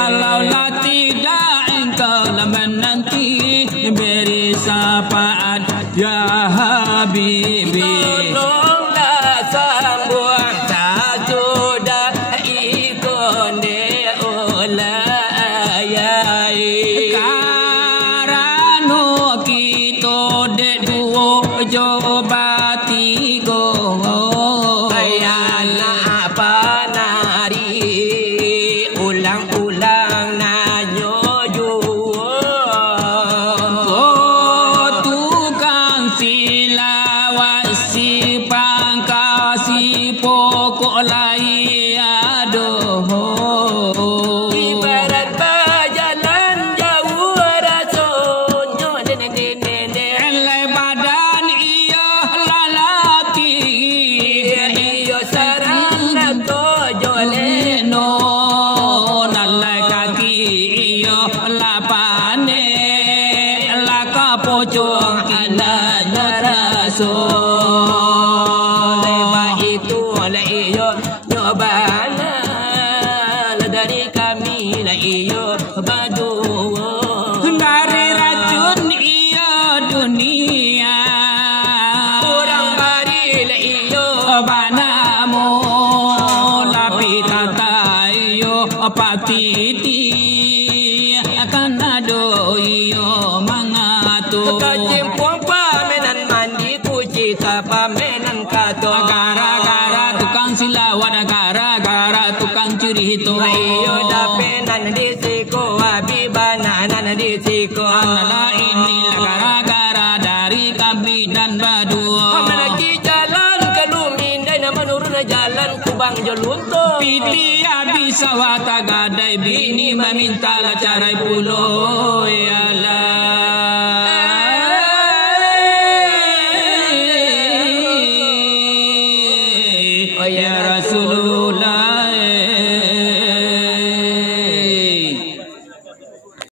kalaulah tidak engkau menanti beri syafaat ya Habibi. Tolonglah sambung sudah ikon de olayai karano kita de duo jobati go ayana apa nari ulang-ulang nanyo tukang silawat si pangkas si pokok lai aduh ibarat berjalan jauh rasanya elai badan iya lalaki iyo sarang lato jole no nalai kaki iya lapane laka pocong kita naraso lewat itu le iyo nyobana dari kami le iyo badu dari racun iya dunia kurang bari le iyo banamu lapi tata iyo patiti akan ado iyo mangato kajimpong pamenan mandi puji pamenan kato gara-gara tukang silawat gara-gara tukang curi itu iyo dapenan di siko abibanan di siko adalah inilah gara-gara dari kami dan badua lagi jalan ke lumin dan menurun jalan kubang jolunto piti habis sawata gadai bini meminta carai pulo ya Allah